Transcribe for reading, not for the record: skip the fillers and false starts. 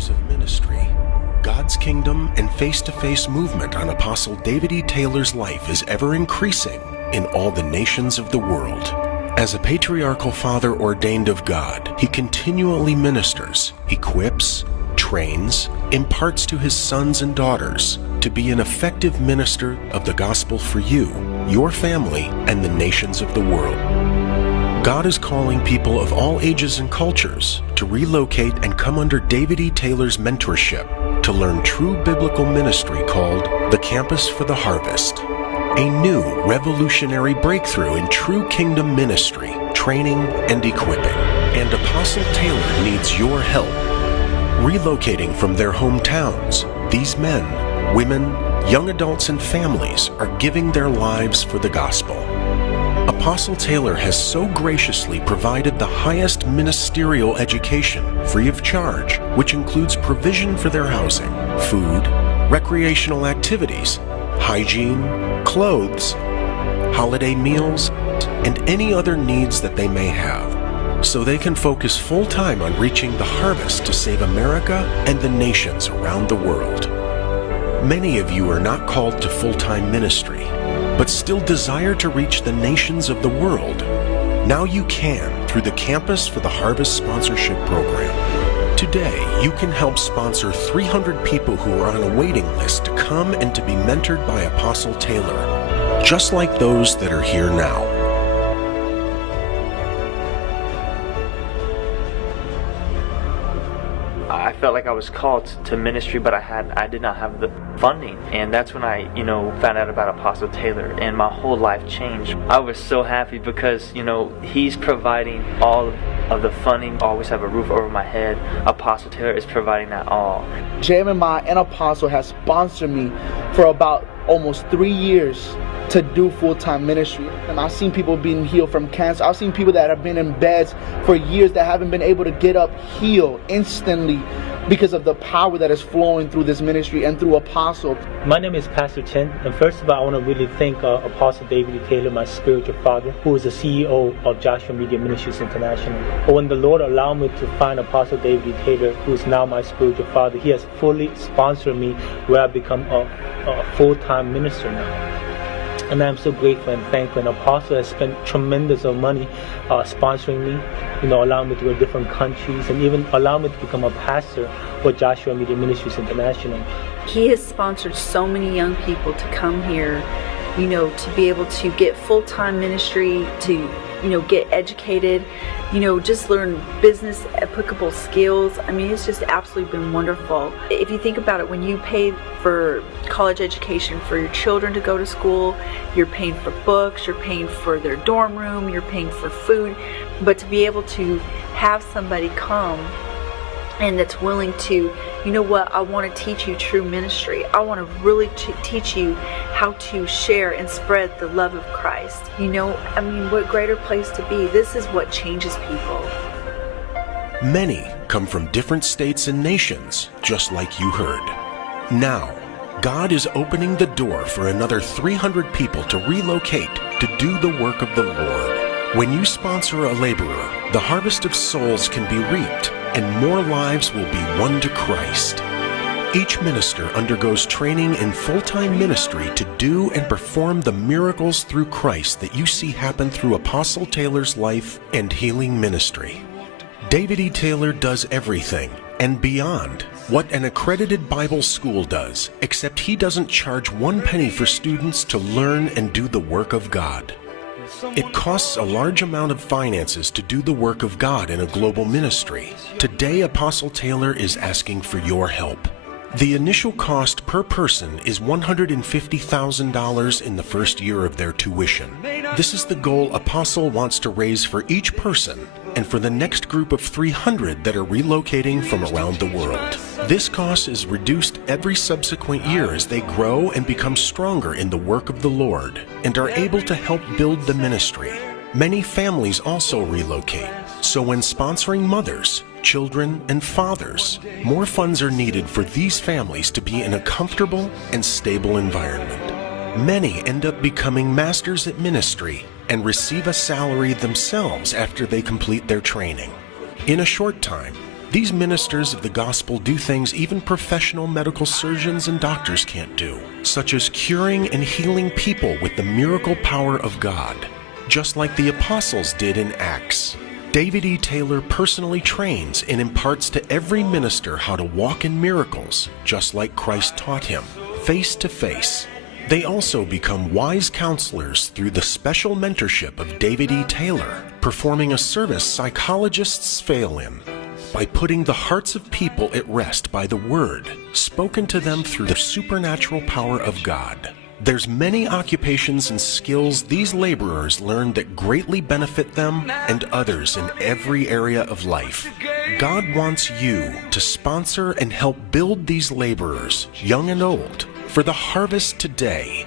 years of ministry, God's kingdom and face-to-face movement on Apostle David E. Taylor's life is ever increasing in all the nations of the world. As a patriarchal father ordained of God, he continually ministers, equips, trains, imparts to his sons and daughters to be an effective minister of the gospel for you, your family, and the nations of the world. God is calling people of all ages and cultures to relocate and come under David E. Taylor's mentorship to learn true biblical ministry called the Campus for the Harvest, a new revolutionary breakthrough in true kingdom ministry, training, and equipping. And Apostle Taylor needs your help. Relocating from their hometowns, these men, women, young adults, and families are giving their lives for the gospel. Apostle Taylor has so graciously provided the highest ministerial education free of charge, which includes provision for their housing, food, recreational activities, hygiene, clothes, holiday meals, and any other needs that they may have, so they can focus full-time on reaching the harvest to save America and the nations around the world. Many of you are not called to full-time ministry, but still desire to reach the nations of the world. Now you can through the Campus for the Harvest sponsorship program. Today, you can help sponsor 300 people who are on a waiting list to come and to be mentored by Apostle Taylor, just like those that are here now. I felt like I was called to ministry, but I did not have the funding, and that's when I found out about Apostle Taylor, and my whole life changed. I was so happy because he's providing all of the funding. I always have a roof over my head. Apostle Taylor is providing that all. JMMI and Apostle has sponsored me for about almost 3 years to do full-time ministry. And I've seen people being healed from cancer. I've seen people that have been in beds for years that haven't been able to get up, healed instantly because of the power that is flowing through this ministry and through Apostle. My name is Pastor Chen, and first of all, I want to really thank Apostle David E. Taylor, my spiritual father, who is the CEO of Joshua Media Ministries International. But when the Lord allowed me to find Apostle David E. Taylor, who is now my spiritual father, he has fully sponsored me where I've become a full-time minister now. And I'm so grateful and thankful. And Apostle has spent tremendous of money sponsoring me, allowing me to go to different countries, and even allowing me to become a pastor for Joshua Media Ministries International. He has sponsored so many young people to come here, to be able to get full-time ministry, to, get educated, just learn business applicable skills. I mean, it's just absolutely been wonderful. If you think about it, when you pay for college education for your children to go to school, you're paying for books, you're paying for their dorm room, you're paying for food, but to be able to have somebody come and that's willing to, I want to teach you true ministry. I want to really teach you how to share and spread the love of Christ. What greater place to be? This is what changes people. Many come from different states and nations, just like you heard. Now, God is opening the door for another 300 people to relocate to do the work of the Lord. When you sponsor a laborer, the harvest of souls can be reaped, and more lives will be won to Christ. Each minister undergoes training in full-time ministry to do and perform the miracles through Christ that you see happen through Apostle Taylor's life and healing ministry. David E. Taylor does everything and beyond what an accredited Bible school does, except he doesn't charge 1 penny for students to learn and do the work of God. It costs a large amount of finances to do the work of God in a global ministry. Today, Apostle Taylor is asking for your help. The initial cost per person is $150,000 in the first year of their tuition. This is the goal Apostle wants to raise for each person and for the next group of 300 that are relocating from around the world. This cost is reduced every subsequent year as they grow and become stronger in the work of the Lord and are able to help build the ministry. Many families also relocate, so when sponsoring mothers, children, and fathers, more funds are needed for these families to be in a comfortable and stable environment. Many end up becoming masters at ministry and receive a salary themselves after they complete their training. In a short time, These ministers of the gospel do things even professional medical surgeons and doctors can't do, such as curing and healing people with the miracle power of God, just like the apostles did in Acts. David E. Taylor personally trains and imparts to every minister how to walk in miracles, just like Christ taught him, face to face. They also become wise counselors through the special mentorship of David E. Taylor, performing a service psychologists fail in, by putting the hearts of people at rest by the word, spoken to them through the supernatural power of God. There's many occupations and skills these laborers learn that greatly benefit them and others in every area of life. God wants you to sponsor and help build these laborers, young and old, for the harvest today